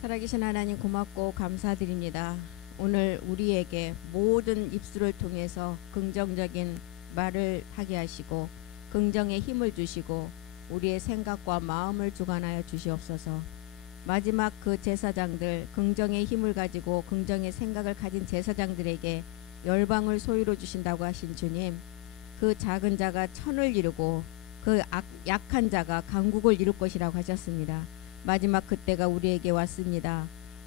살아계신 하나님 고맙고 감사드립니다. 오늘 우리에게 모든 입술을 통해서 긍정적인 말을 하게 하시고 긍정의 힘을 주시고 우리의 생각과 마음을 주관하여 주시옵소서. 마지막 그 제사장들, 긍정의 힘을 가지고 긍정의 생각을 가진 제사장들에게 열방을 소유로 주신다고 하신 주님, 그 작은 자가 천을 이루고 그 약한 자가 강국을 이룰 것이라고 하셨습니다. 마지막 그때가 우리에게 왔습니다.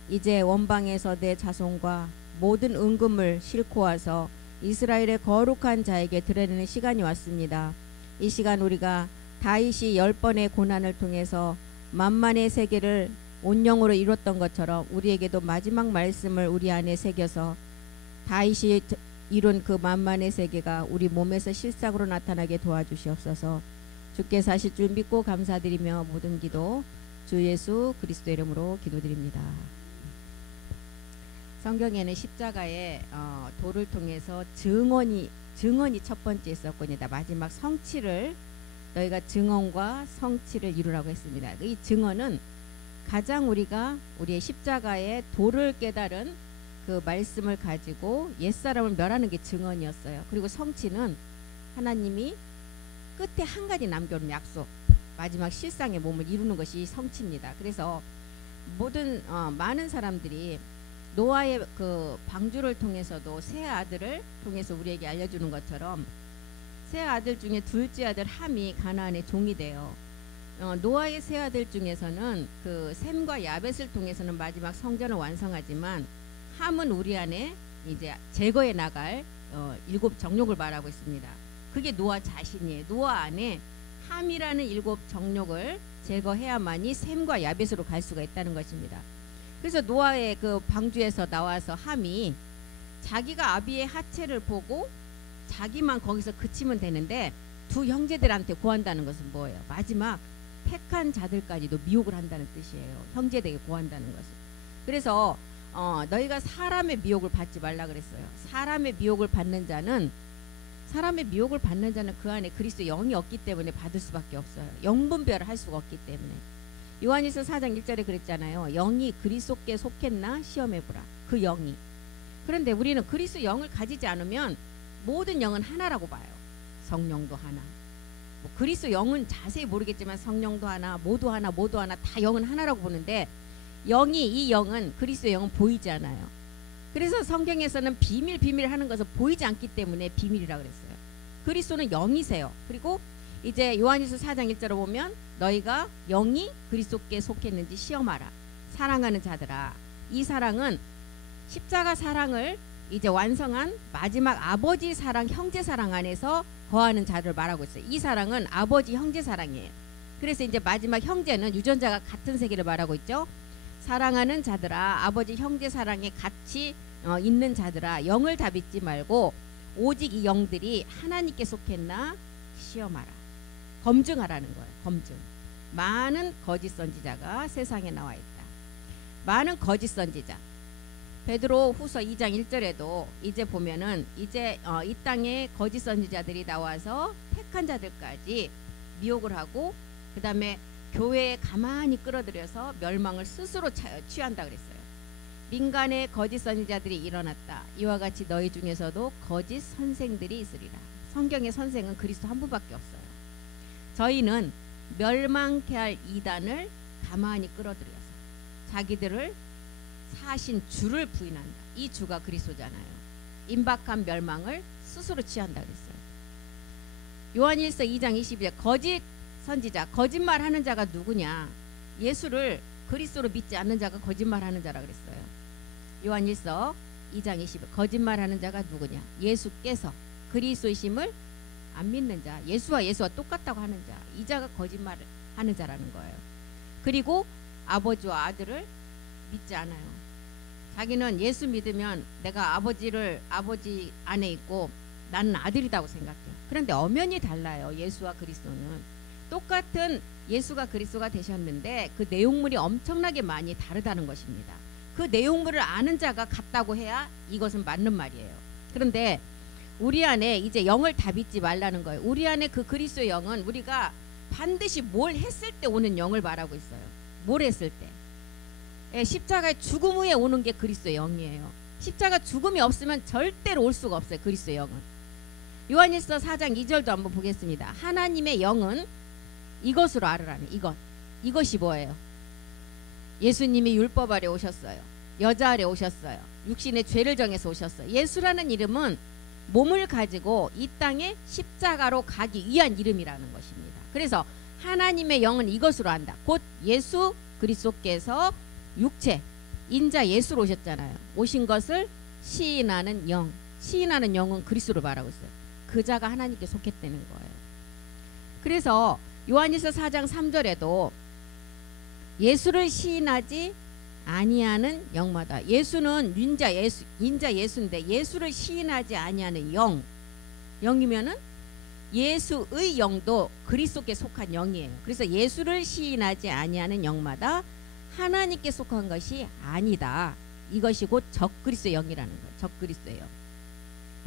이제 원방에서 내 자손과 모든 은금을 싣고 와서 이스라엘의 거룩한 자에게 드러내는 시간이 왔습니다. 이 시간 우리가 다윗이 10번의 고난을 통해서 만만의 세계를 온영으로 이뤘던 것처럼 우리에게도 마지막 말씀을 우리 안에 새겨서 다윗이 이룬 그 만만의 세계가 우리 몸에서 실상으로 나타나게 도와주시옵소서. 주께서 하실 줄 믿고 감사드리며 모든 기도 주 예수 그리스도 이름으로 기도드립니다. 성경에는 십자가의 돌을 통해서 증언이 첫 번째 있었거니와 마지막 성취를 너희가 증언과 성취를 이루라고 했습니다. 이 증언은 가장 우리의 십자가의 도를 깨달은 그 말씀을 가지고 옛사람을 멸하는 게 증언이었어요. 그리고 성취는 하나님이 끝에 한 가지 남겨놓은 약속, 마지막 실상의 몸을 이루는 것이 성취입니다. 그래서 많은 사람들이 노아의 그 방주를 통해서도 세 아들을 통해서 우리에게 알려주는 것처럼 세 아들 중에 둘째 아들 함이 가나안의 종이 돼요. 노아의 세 아들 중에서는 그 셈과 야벳을 통해서는 마지막 성전을 완성하지만 함은 우리 안에 이제 제거해 나갈 7 정욕을 말하고 있습니다. 그게 노아 자신이에요. 노아 안에 함이라는 7 정욕을 제거해야만이 셈과 야벳으로 갈 수가 있다는 것입니다. 그래서 노아의 그 방주에서 나와서 함이 자기가 아비의 하체를 보고 자기만 거기서 그치면 되는데 두 형제들한테 고한다는 것은 뭐예요? 마지막 택한 자들까지도 미혹을 한다는 뜻이에요. 형제들에게 고한다는 것은. 그래서 너희가 사람의 미혹을 받지 말라 그랬어요. 사람의 미혹을 받는 자는 그 안에 그리스도 영이 없기 때문에 받을 수밖에 없어요. 영분별을 할 수가 없기 때문에. 요한일서 4장 1절에 그랬잖아요. 영이 그리스도께 속했나 시험해보라. 그 영이. 그런데 우리는 그리스도 영을 가지지 않으면 모든 영은 하나라고 봐요. 성령도 하나. 그리스도 영은 자세히 모르겠지만 성령도 하나, 모두 하나 다 영은 하나라고 보는데 이 영은 그리스도 영은 보이지 않아요. 그래서 성경에서는 비밀 하는 것은 보이지 않기 때문에 비밀이라고 그랬어요. 그리스도는 영이세요. 그리고 이제 요한일서 4장 1절을 보면 너희가 영이 그리스도께 속했는지 시험하라. 사랑하는 자들아. 이 사랑은 십자가 사랑을 이제 완성한 마지막 아버지 사랑, 형제 사랑 안에서 거하는 자를 말하고 있어요. 이 사랑은 아버지 형제 사랑이에요. 그래서 이제 마지막 형제는 유전자가 같은 세계를 말하고 있죠. 사랑하는 자들아, 아버지 형제 사랑에 같이 있는 자들아, 영을 다 믿지 말고 오직 이 영들이 하나님께 속했나 시험하라. 검증하라는 거예요. 검증. 많은 거짓 선지자가 세상에 나와 있다. 많은 거짓 선지자. 베드로 후서 2장 1절에도 이제 보면은 이제 이 땅에 거짓 선지자들이 나와서 택한 자들까지 미혹을 하고 그 다음에 교회에 가만히 끌어들여서 멸망을 스스로 취한다 그랬어요. 민간의 거짓 선지자들이 일어났다. 이와 같이 너희 중에서도 거짓 선생들이 있으리라. 성경의 선생은 그리스도 한 분밖에 없어요. 저희는 멸망케 할 이단을 가만히 끌어들여서 자기들을 사신 주를 부인한다. 이 주가 그리스도잖아요. 임박한 멸망을 스스로 취한다 그랬어요. 요한일서 2장 22절 거짓 선지자, 거짓말하는 자가 누구냐? 예수를 그리스도로 믿지 않는 자가 거짓말하는 자라 그랬어요. 요한일서 2장 22절 거짓말하는 자가 누구냐? 예수께서 그리스도이심을 안 믿는 자, 예수와 똑같다고 하는 자, 이 자가 거짓말을 하는 자라는 거예요. 그리고 아버지와 아들을 믿지 않아요. 자기는 예수 믿으면 내가 아버지 안에 있고 나는 아들이라고 생각해요. 그런데 엄연히 달라요. 예수와 그리스도는. 똑같은 예수가 그리스도가 되셨는데 그 내용물이 엄청나게 많이 다르다는 것입니다. 그 내용물을 아는 자가 같다고 해야 이것은 맞는 말이에요. 그런데 우리 안에 이제 영을 다 믿지 말라는 거예요. 우리 안에 그 그리스도의 영은 우리가 반드시 뭘 했을 때 오는 영을 말하고 있어요. 뭘 했을 때. 예, 십자가의 죽음 후에 오는 게 그리스도의 영이에요. 십자가 죽음이 없으면 절대로 올 수가 없어요. 그리스도의 영은. 요한일서 4장 2절도 한번 보겠습니다. 하나님의 영은 이것으로 알으라니. 이것이 뭐예요? 예수님이 율법 아래 오셨어요. 여자 아래 오셨어요. 육신의 죄를 정해서 오셨어요. 예수라는 이름은 몸을 가지고 이 땅에 십자가로 가기 위한 이름이라는 것입니다. 그래서 하나님의 영은 이것으로 안다. 곧 예수 그리스도께서 육체 인자 예수로 오셨잖아요. 오신 것을 시인하는 영. 시인하는 영은 그리스도를 말하고 있어요. 그 자가 하나님께 속했다는 거예요. 그래서 요한일서 4장 3절에도 예수를 시인하지 아니하는 영마다. 예수는 인자 예수인데 예수를 시인하지 아니하는 영이면은 예수의 영도 그리스도께 속한 영이에요. 그래서 예수를 시인하지 아니하는 영마다 하나님께 속한 것이 아니다. 이것이 곧 적그리스도의 영이라는 거예요. 적그리스도의 영.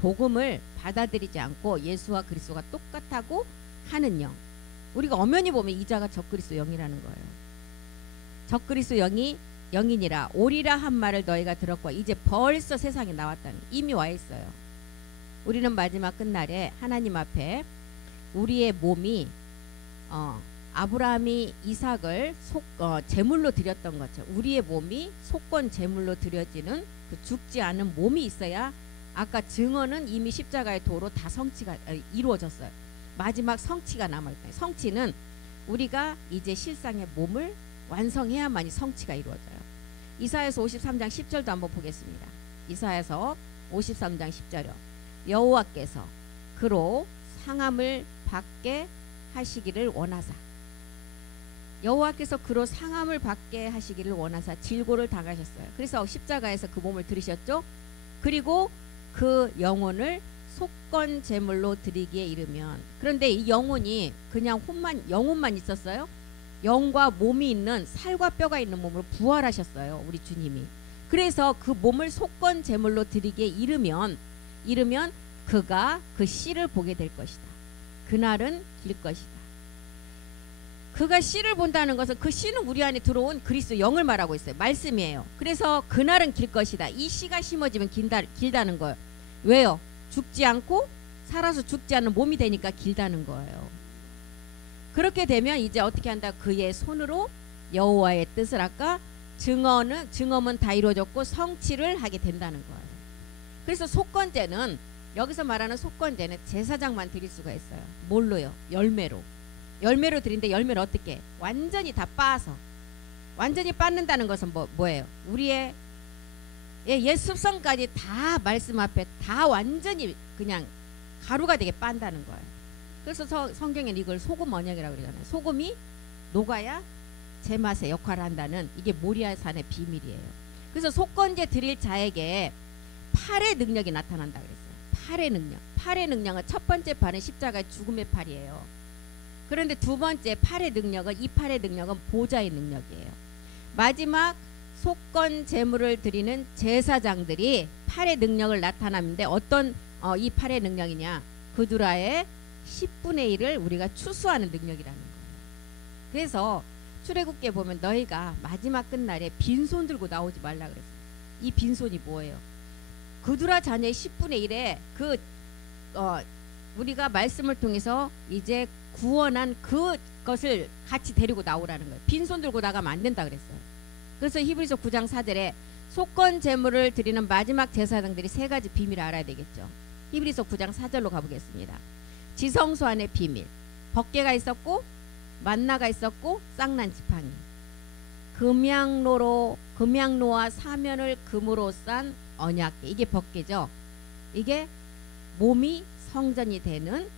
복음을 받아들이지 않고 예수와 그리스도가 똑같다고 하는 영. 우리가 엄연히 보면 이자가 적그리스도 영이라는 거예요. 적그리스도 영이니라 오리라 한 말을 너희가 들었고 이제 벌써 세상에 나왔다는, 이미 와 있어요. 우리는 마지막 끝날에 하나님 앞에 우리의 몸이 아브라함이 이삭을 제물로 드렸던 것처럼 우리의 몸이 속건 제물로 드려지는 그 죽지 않은 몸이 있어야, 아까 증언은 이미 십자가의 도로 다 성취가 이루어졌어요. 마지막 성취가 남아있다. 성취는 우리가 이제 실상의 몸을 완성해야만이 성취가 이루어져요. 이사야서 53장 10절도 한번 보겠습니다. 이사야서 53장 10절이요. 여호와께서 그로 상함을 받게 하시기를 원하사. 여호와께서 그로 상함을 받게 하시기를 원하사 질고를 당하셨어요. 그래서 십자가에서 그 몸을 들이셨죠. 그리고 그 영혼을 속건 제물로 드리기에 이르면, 그런데 이 영혼이 그냥 영혼만 있었어요? 영과 몸이 있는, 살과 뼈가 있는 몸으로 부활하셨어요. 우리 주님이. 그래서 그 몸을 속건 제물로 드리기에 이르면 그가 그 씨를 보게 될 것이다. 그날은 길 것이다. 그가 씨를 본다는 것은 그 씨는 우리 안에 들어온 그리스도 영을 말하고 있어요. 말씀이에요. 그래서 그날은 길 것이다. 이 씨가 심어지면 길다는 거예요. 왜요? 죽지 않고 살아서 죽지 않는 몸이 되니까 길다는 거예요. 그렇게 되면 이제 어떻게 한다? 그의 손으로 여호와의 뜻을, 아까 증언은 다 이루어졌고 성취를 하게 된다는 거예요. 그래서 속건제는, 여기서 말하는 속건제는 제사장만 드릴 수가 있어요. 뭘로요? 열매로 드린데, 열매를 어떻게? 완전히 다 빻아서. 완전히 빻는다는 것은 뭐예요? 우리의 옛 습성까지 다 말씀 앞에 다 완전히 그냥 가루가 되게 빤다는 거예요. 그래서 성경에는 이걸 소금 언약이라고 그러잖아요. 소금이 녹아야 제맛의 역할을 한다는, 이게 모리아산의 비밀이에요. 그래서 속건제 드릴 자에게 팔의 능력이 나타난다 그랬어요. 팔의 능력은 첫 번째 팔은 십자가의 죽음의 팔이에요. 그런데 두 번째 팔의 능력은, 이 팔의 능력은 보좌의 능력이에요. 마지막 속건 제물을 드리는 제사장들이 팔의 능력을 나타나는데, 어떤 이 팔의 능력이냐? 그두라의 10분의 1을 우리가 추수하는 능력이라는 거예요. 그래서 출애굽기에 보면 너희가 마지막 끝날에 빈손 들고 나오지 말라 그랬어요. 이 빈손이 뭐예요? 그두라 자녀의 10분의 1에 우리가 말씀을 통해서 이제 구원한 그것을 같이 데리고 나오라는 거예요. 빈손 들고 나가면 안 된다 그랬어요. 그래서 히브리서 9장 4절에 속건 제물을 드리는 마지막 제사장들이 세 가지 비밀을 알아야 되겠죠. 히브리서 9장 4절로 가보겠습니다. 지성소 안에 비밀, 법궤가 있었고 만나가 있었고 쌍난 지팡이, 금양로와 사면을 금으로 싼 언약궤, 이게 법궤죠. 이게 몸이 성전이 되는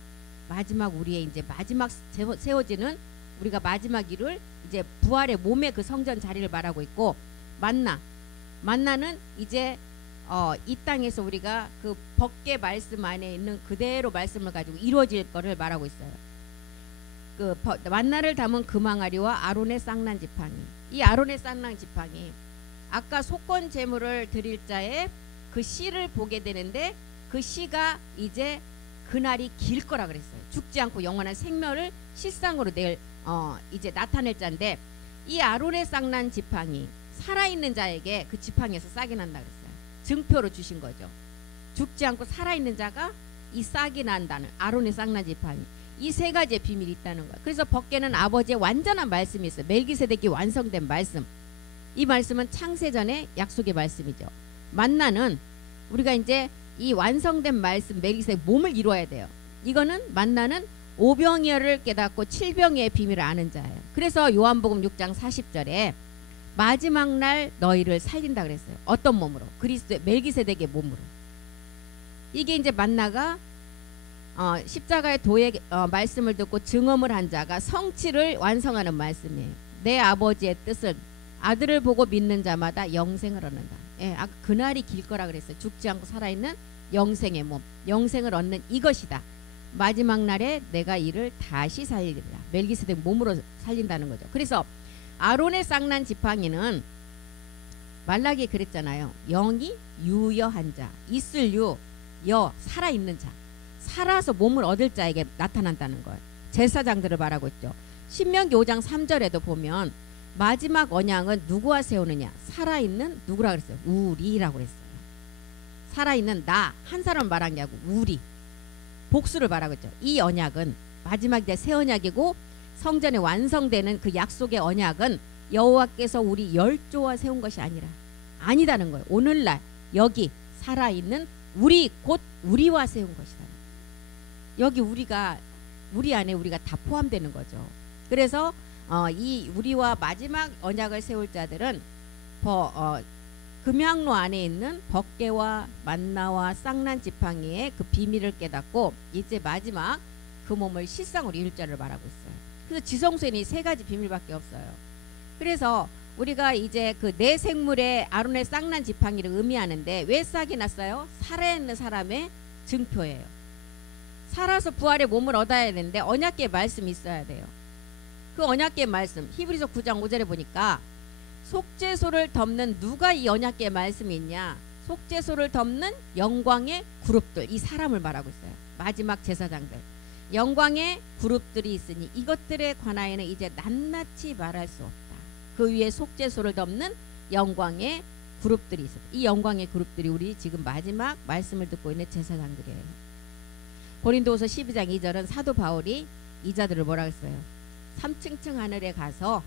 마지막, 우리의 이제 마지막 세워지는, 우리가 마지막 일을 이제 부활의 몸의 그 성전 자리를 말하고 있고, 만나는 이제 이 땅에서 우리가 그 법궤 말씀 안에 있는 그대로 말씀을 가지고 이루어질 거를 말하고 있어요. 그 만나를 담은 금항아리와 아론의 쌍난 지팡이, 이 아론의 쌍난 지팡이, 아까 속건 제물을 드릴 자의 그 씨를 보게 되는데, 그 씨가 이제 그날이 길 거라 그랬어요. 죽지 않고 영원한 생명을 실상으로 이제 나타낼 자인데, 이 아론의 쌍난 지팡이, 살아있는 자에게 그 지팡이에서 싹이 난다 그랬어요. 증표로 주신 거죠. 죽지 않고 살아있는 자가 이 싹이 난다는 아론의 싹난 지팡이. 이 세 가지의 비밀이 있다는 거예요. 그래서 법궤는 아버지의 완전한 말씀이 있어요. 멜기세덱이 완성된 말씀. 이 말씀은 창세전의 약속의 말씀이죠. 만나는 우리가 이제 이 완성된 말씀 멜기세덱 몸을 이루어야 돼요. 이거는 만나는 오병이어를 깨닫고 칠병이의 비밀을 아는 자예요. 그래서 요한복음 6장 40절에 마지막 날 너희를 살린다 그랬어요. 어떤 몸으로? 그리스도의 멜기세덱의 몸으로. 이게 이제 만나가 십자가의 도의 말씀을 듣고 증언을 한 자가 성취를 완성하는 말씀이에요. 내 아버지의 뜻은 아들을 보고 믿는 자마다 영생을 얻는다. 예, 그날이 길 거라 그랬어요. 죽지 않고 살아있는 영생의 몸, 영생을 얻는 이것이다. 마지막 날에 내가 이를 다시 살리리라. 멜기세덱 몸으로 살린다는 거죠. 그래서 아론의 쌍난 지팡이는 말라기에 그랬잖아요. 영이 유여한 자, 있을 유, 여, 살아있는 자, 살아서 몸을 얻을 자에게 나타난다는 거예요. 제사장들을 말하고 있죠. 신명기 5장 3절에도 보면 마지막 언약은 누구와 세우느냐? 살아있는 누구라 그랬어요? 우리라고 그랬어요. 살아있는 나 한 사람을 말한 게 아니고 우리, 복수를 말하고 있죠. 이 언약은 마지막 때 새 언약이고 성전에 완성되는 그 약속의 언약은 여호와께서 우리 열조와 세운 것이 아니다는 거예요. 오늘날 여기 살아있는 우리 곧 우리와 세운 것이다. 여기 우리가 우리 안에 우리가 다 포함되는 거죠. 그래서 이 우리와 마지막 언약을 세울 자들은 금양로 안에 있는 법궤와 만나와 쌍난 지팡이의 그 비밀을 깨닫고 이제 마지막 그 몸을 실상으로 이룰 자를 말하고 있어요. 그래서 지성소에는 이 세 가지 비밀밖에 없어요. 그래서 우리가 이제 그 내 생물의 아론의 쌍난 지팡이를 의미하는데 왜 싹이 났어요? 살아있는 사람의 증표예요. 살아서 부활의 몸을 얻어야 되는데 언약궤의 말씀이 있어야 돼요. 그 언약궤의 말씀 히브리서 9장 5절에 보니까 속죄소를 덮는 누가 이 언약궤의 말씀이 있냐? 속죄소를 덮는 영광의 그룹들, 이 사람을 말하고 있어요. 마지막 제사장들, 영광의 그룹들이 있으니 이것들에 관하여는 이제 낱낱이 말할 수 없다. 그 위에 속죄소를 덮는 영광의 그룹들이 있어요. 이 영광의 그룹들이 우리 지금 마지막 말씀을 듣고 있는 제사장들이에요. 고린도후서 12장 2절은 사도 바울이 이 자들을 뭐라 했어요? 3층층 하늘에 가서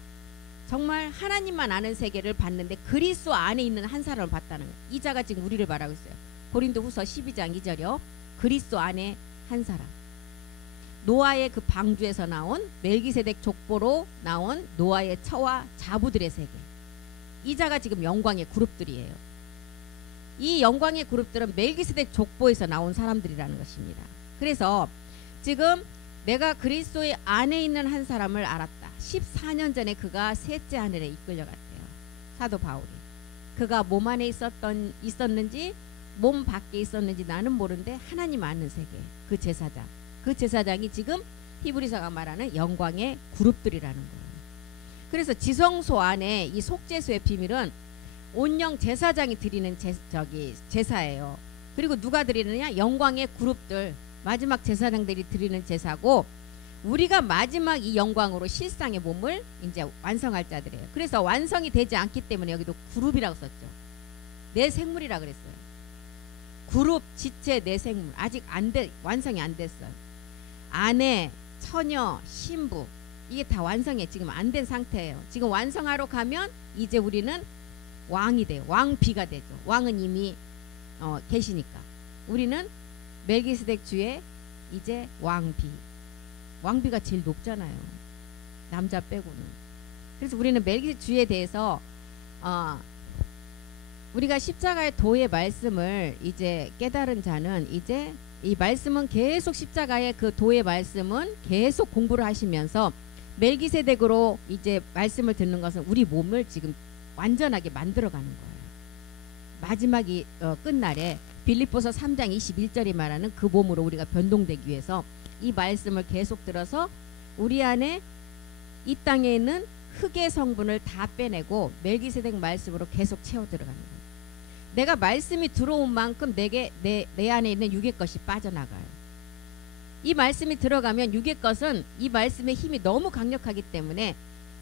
정말 하나님만 아는 세계를 봤는데 그리스도 안에 있는 한 사람을 봤다는 거예요. 이 자가 지금 우리를 말하고 있어요. 고린도후서 12장 2절이요. 그리스도 안에 한 사람. 노아의 그 방주에서 나온 멜기세덱 족보로 나온 노아의 처와 자부들의 세계. 이 자가 지금 영광의 그룹들이에요. 이 영광의 그룹들은 멜기세덱 족보에서 나온 사람들이라는 것입니다. 그래서 지금 내가 그리스도의 안에 있는 한 사람을 알았다. 14년 전에 그가 셋째 하늘에 이끌려갔대요. 사도 바울이. 그가 몸 안에 있었는지 몸 밖에 있었는지 나는 모르는데 하나님 아는 세계. 그 제사장. 그 제사장이 지금 히브리서가 말하는 영광의 그룹들이라는 거예요. 그래서 지성소 안에 이 속죄소의 비밀은 온영 제사장이 드리는 제사예요. 그리고 누가 드리느냐? 영광의 그룹들, 마지막 제사장들이 드리는 제사고 우리가 마지막 이 영광으로 실상의 몸을 이제 완성할 자들이에요. 그래서 완성이 되지 않기 때문에 여기도 그룹이라고 썼죠. 내 생물이라 그랬어요. 그룹, 지체, 내 생물 아직 완성이 안 됐어요. 아내, 처녀, 신부 이게 다 완성이 지금 안 된 상태예요. 지금 완성하러 가면 이제 우리는 왕이 돼요. 왕비가 되죠. 왕은 이미 계시니까 우리는 멜기세덱 주의 이제 왕비가 제일 높잖아요. 남자 빼고는. 그래서 우리는 멜기세덱 주에 대해서 우리가 십자가의 도의 말씀을 이제 깨달은 자는 이제 이 말씀은 계속 십자가의 그 도의 말씀은 계속 공부를 하시면서 멜기세덱으로 이제 말씀을 듣는 것은 우리 몸을 지금 완전하게 만들어가는 거예요. 마지막이 끝날에 빌립보서 3장 21절이 말하는 그 몸으로 우리가 변동되기 위해서 이 말씀을 계속 들어서 우리 안에 이 땅에 있는 흙의 성분을 다 빼내고 멜기세덱 말씀으로 계속 채워 들어가는 거예요. 내가 말씀이 들어온 만큼 내 안에 있는 육의 것이 빠져나가요. 이 말씀이 들어가면 육의 것은 이 말씀의 힘이 너무 강력하기 때문에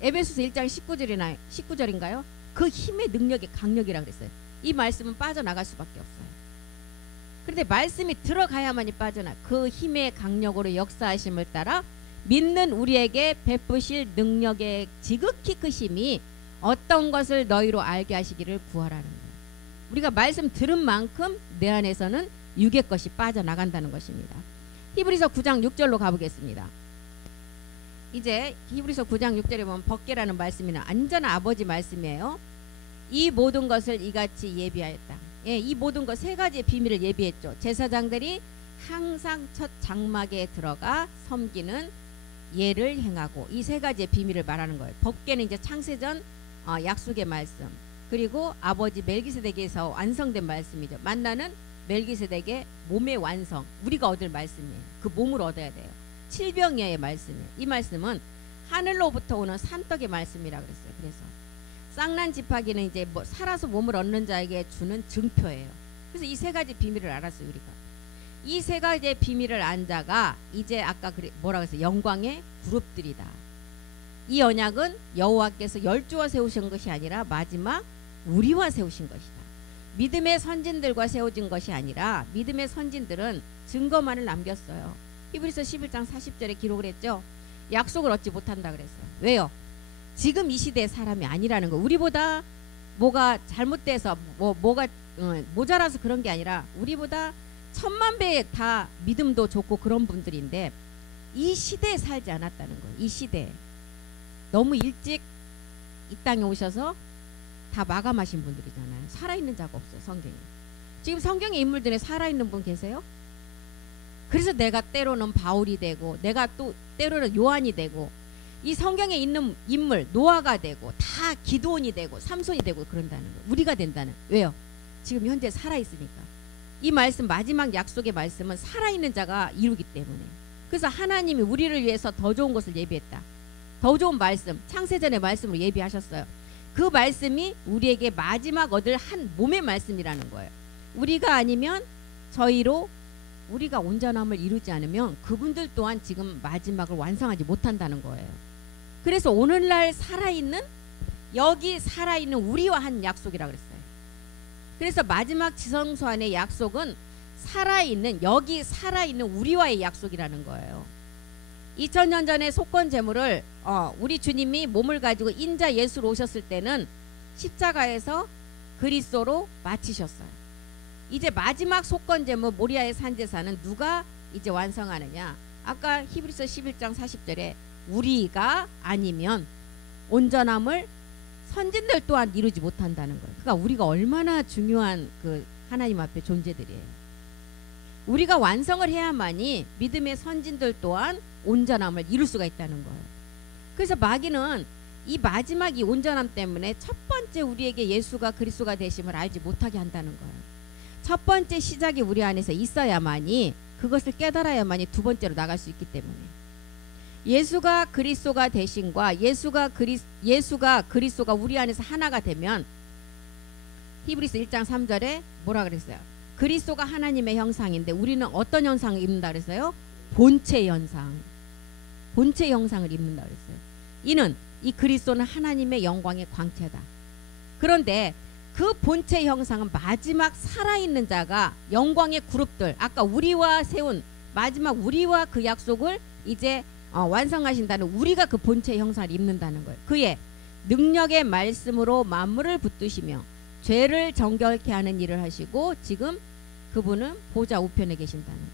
에베소서 1장 19절인가요? 그 힘의 능력의 강력이라 그랬어요. 이 말씀은 빠져나갈 수밖에 없어요. 그런데 말씀이 들어가야만이 빠져나. 그 힘의 강력으로 역사하심을 따라 믿는 우리에게 베푸실 능력의 지극히 크심이 어떤 것을 너희로 알게 하시기를 구하라는 거예요. 우리가 말씀 들은 만큼 내 안에서는 육의 것이 빠져나간다는 것입니다. 히브리서 9장 6절로 가보겠습니다. 이제 히브리서 9장 6절에 보면 법궤라는 말씀이나 완전한 아버지 말씀이에요. 이 모든 것을 이같이 예비하였다. 예, 이 모든 것 세 가지의 비밀을 예비했죠. 제사장들이 항상 첫 장막에 들어가 섬기는 예를 행하고 이 세 가지의 비밀을 말하는 거예요. 법궤는 이제 창세전 약속의 말씀, 그리고 아버지 멜기세덱에서 완성된 말씀이죠. 만나는 멜기세덱의 몸의 완성, 우리가 얻을 말씀이에요. 그 몸을 얻어야 돼요. 칠병예의 말씀이에요. 이 말씀은 하늘로부터 오는 산떡의 말씀이라 그랬어요. 그래서 쌍난 지파기는 이제 뭐 살아서 몸을 얻는 자에게 주는 증표예요. 그래서 이 세 가지 비밀을 알았어요. 우리가 이 세 가지의 비밀을 안 자가 이제 아까 뭐라고 했어요? 영광의 그룹들이다. 이 언약은 여호와께서 열조와 세우신 것이 아니라 마지막 우리와 세우신 것이다. 믿음의 선진들과 세워진 것이 아니라 믿음의 선진들은 증거만을 남겼어요. 히브리서 11장 40절에 기록을 했죠. 약속을 얻지 못한다 그랬어요. 왜요? 지금 이 시대의 사람이 아니라는 거. 우리보다 뭐가 잘못돼서 뭐가 모자라서 그런 게 아니라 우리보다 1000만 배 다 믿음도 좋고 그런 분들인데 이 시대에 살지 않았다는 거예요. 이 시대에 너무 일찍 이 땅에 오셔서 다 마감하신 분들이잖아요. 살아있는 자가 없어요. 성경에. 지금 성경의 인물 중에 살아있는 분 계세요? 그래서 내가 때로는 바울이 되고 내가 또 때로는 요한이 되고 이 성경에 있는 인물 노아가 되고 다 기드온이 되고 삼손이 되고 그런다는 거예요. 우리가 된다는. 왜요? 지금 현재 살아있으니까. 이 말씀 마지막 약속의 말씀은 살아있는 자가 이루기 때문에. 그래서 하나님이 우리를 위해서 더 좋은 것을 예비했다. 더 좋은 말씀, 창세전의 말씀으로 예비하셨어요. 그 말씀이 우리에게 마지막 얻을 한 몸의 말씀이라는 거예요. 우리가 아니면 저희로 우리가 온전함을 이루지 않으면 그분들 또한 지금 마지막을 완성하지 못한다는 거예요. 그래서 오늘날 살아있는 여기 살아있는 우리와 한 약속이라 그랬어요. 그래서 마지막 지성소 안의 약속은 살아있는 여기 살아있는 우리와의 약속이라는 거예요. 2000년 전에 속건 제물을 우리 주님이 몸을 가지고 인자 예수로 오셨을 때는 십자가에서 그리스도로 마치셨어요. 이제 마지막 속건 제물 모리아의 산제사는 누가 이제 완성하느냐? 아까 히브리서 11장 40절에 우리가 아니면 온전함을 선진들 또한 이루지 못한다는 거예요. 그러니까 우리가 얼마나 중요한 그 하나님 앞에 존재들이에요. 우리가 완성을 해야만이 믿음의 선진들 또한 온전함을 이룰 수가 있다는 거예요. 그래서 마귀는 이 마지막 이 온전함 때문에 첫 번째 우리에게 예수가 그리스도가 되심을 알지 못하게 한다는 거예요. 첫 번째 시작이 우리 안에서 있어야만이 그것을 깨달아야만이 두 번째로 나갈 수 있기 때문에 예수가 그리스도가 되심과 예수가 그리스도가 우리 안에서 하나가 되면 히브리서 1장 3절에 뭐라 그랬어요? 그리스도가 하나님의 형상인데 우리는 어떤 형상을 입는다 그랬어요? 본체 형상. 본체 형상을 입는다 그랬어요. 이는 이 그리스도는 하나님의 영광의 광채다. 그런데 그 본체 형상은 마지막 살아있는 자가 영광의 그룹들 아까 우리와 세운 마지막 우리와 그 약속을 이제 완성하신다는 우리가 그 본체 형상을 입는다는 거예요. 그의 능력의 말씀으로 만물을 붙드시며 죄를 정결케 하는 일을 하시고 지금 그분은 보좌 우편에 계신다는 거예요.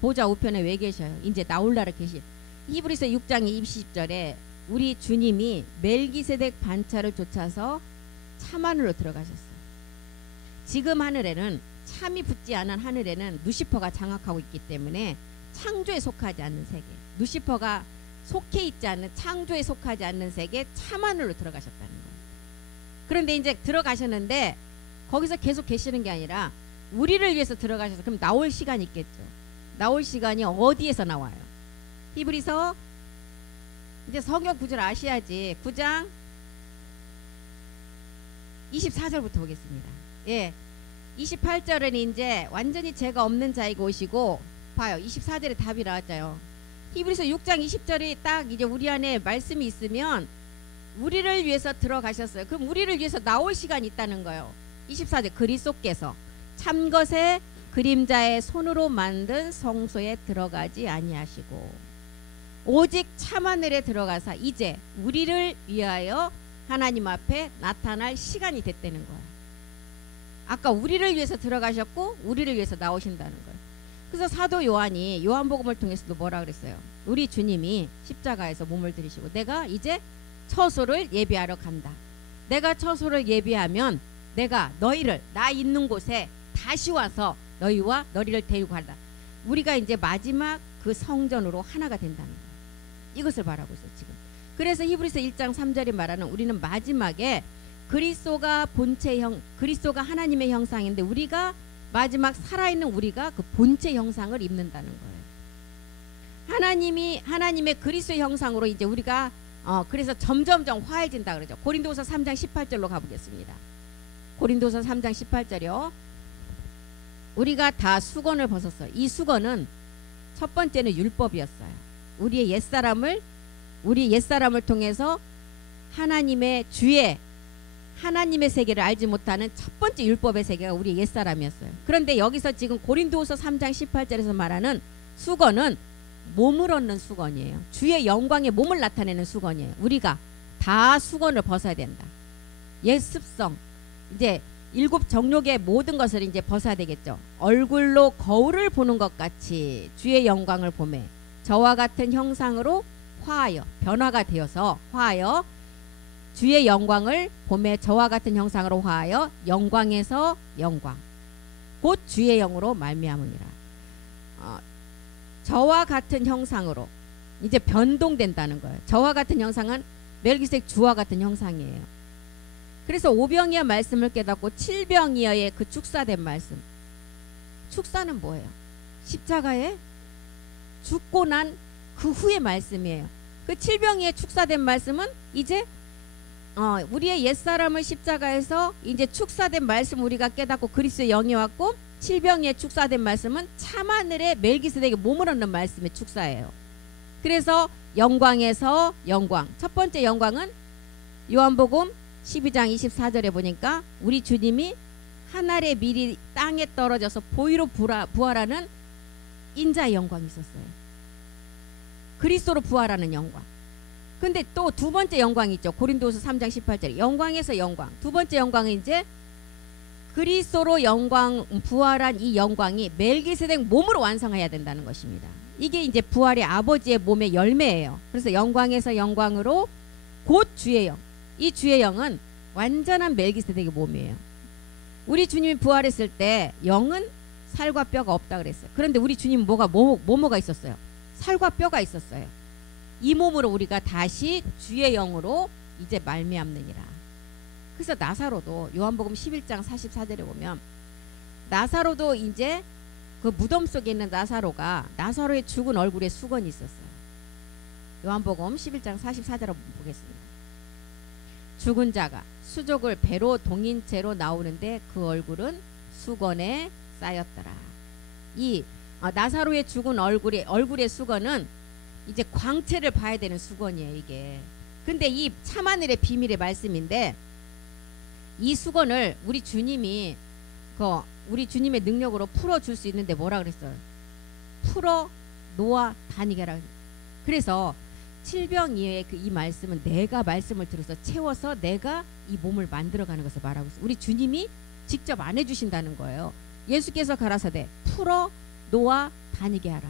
보좌 우편에 왜 계셔요? 이제 나올라라 계시. 히브리서 6장 20절에 우리 주님이 멜기세덱 반차를 쫓아서 참하늘로 들어가셨어요. 지금 하늘에는 참이 붙지 않은 하늘에는 누시퍼가 장악하고 있기 때문에 창조에 속하지 않는 세계, 누시퍼가 속해 있지 않는 창조에 속하지 않는 세계 참하늘로 들어가셨다는 거예요. 그런데 이제 들어가셨는데 거기서 계속 계시는 게 아니라 우리를 위해서 들어가셔서 그럼 나올 시간이 있겠죠. 나올 시간이 어디에서 나와요? 히브리서 이제 성경 구절 아셔야지. 9장 24절부터 보겠습니다. 예, 28절은 이제 완전히 죄가 없는 자에게 오시고 봐요. 24절에 답이 나왔죠. 히브리서 6장 20절이 딱 이제 우리 안에 말씀이 있으면 우리를 위해서 들어가셨어요. 그럼 우리를 위해서 나올 시간이 있다는 거예요. 24절 그리스도께서 참것의 그림자의 손으로 만든 성소에 들어가지 아니하시고 오직 참하늘에 들어가사 이제 우리를 위하여 하나님 앞에 나타날 시간이 됐다는 거예요. 아까 우리를 위해서 들어가셨고 우리를 위해서 나오신다는 거예요. 그래서 사도 요한이 요한복음을 통해서도 뭐라 그랬어요? 우리 주님이 십자가에서 몸을 들이시고 내가 이제 처소를 예비하러 간다. 내가 처소를 예비하면 내가 너희를 나 있는 곳에 다시 와서 너희와 너희를 데리고 간다. 우리가 이제 마지막 그 성전으로 하나가 된다는 거예요. 이것을 말하고 있어요 지금. 그래서 히브리서 1장 3절이 말하는 우리는 마지막에 그리스도가 그리스도가 하나님의 형상인데 우리가 마지막 살아있는 우리가 그 본체 형상을 입는다는 거예요. 하나님의 그리스도의 형상으로 이제 우리가 그래서 점점점 화해진다 그러죠. 고린도후서 3장 18절로 가보겠습니다. 고린도후서 3장 18절이요. 우리가 다 수건을 벗었어요. 이 수건은 첫 번째는 율법이었어요. 우리 옛사람을 통해서 하나님의 세계를 알지 못하는 첫 번째 율법의 세계가 우리 옛사람이었어요. 그런데 여기서 지금 고린도후서 3장 18절에서 말하는 수건은 몸을 얻는 수건이에요. 주의 영광의 몸을 나타내는 수건이에요. 우리가 다 수건을 벗어야 된다. 옛 습성, 이제 7 정욕의 모든 것을 이제 벗어야 되겠죠. 얼굴로 거울을 보는 것 같이 주의 영광을 보매 저와 같은 형상으로 변화가 되어서 주의 영광을 보매 저와 같은 형상으로 화하여 영광에서 영광 곧 주의 영으로 말미암으니라. 저와 같은 형상으로 이제 변동된다는 거예요. 저와 같은 형상은 멜기세덱 주와 같은 형상이에요. 그래서 오병이어 말씀을 깨닫고 칠병이어의 그 축사된 말씀. 축사는 뭐예요? 십자가에 죽고 난 그 후의 말씀이에요. 그 칠병이의 축사된 말씀은 이제 우리의 옛사람을 십자가에서 이제 축사된 말씀 우리가 깨닫고 그리스도의 영이 왔고 칠병이의 축사된 말씀은 참하늘의 멜기세덱의 몸을 얻는 말씀의 축사예요. 그래서 영광에서 영광. 첫 번째 영광은 요한복음 12장 24절에 보니까 우리 주님이 하늘의 밀이 땅에 떨어져서 보위로 부활하는 인자의 영광이 있었어요. 그리스도로 부활하는 영광. 근데 또 두 번째 영광이 있죠. 고린도후서 3장 18절에 영광에서 영광. 두 번째 영광은 이제 그리스도로 부활한 이 영광이 멜기세덱 몸으로 완성해야 된다는 것입니다. 이게 이제 부활의 아버지의 몸의 열매예요. 그래서 영광에서 영광으로 곧 주의 영. 이 주의 영은 완전한 멜기세덱의 몸이에요. 우리 주님이 부활했을 때 영은 살과 뼈가 없다 그랬어요. 그런데 우리 주님은 뭐가 있었어요? 살과 뼈가 있었어요. 이 몸으로 우리가 다시 주의 영으로 이제 말미암느니라. 그래서 나사로도 요한복음 11장 44절에 보면 나사로도 이제 그 무덤 속에 있는 나사로의 죽은 얼굴에 수건이 있었어요. 요한복음 11장 44절을 보겠습니다. 죽은 자가 수족을 배로 동인채로 나오는데 그 얼굴은 수건에 쌓였더라. 이 나사로의 죽은 얼굴의 수건은 이제 광채를 봐야 되는 수건이에요. 이게. 근데 이 참하늘의 비밀의 말씀인데 이 수건을 우리 주님의 능력으로 풀어줄 수 있는데 뭐라 그랬어요? 풀어 놓아 다니게라. 그래서 칠병이의 이 말씀은 내가 말씀을 들어서 채워서 내가 이 몸을 만들어가는 것을 말하고 있어요. 우리 주님이 직접 안 해주신다는 거예요. 예수께서 가라사대 풀어 놓아 다니게 하라.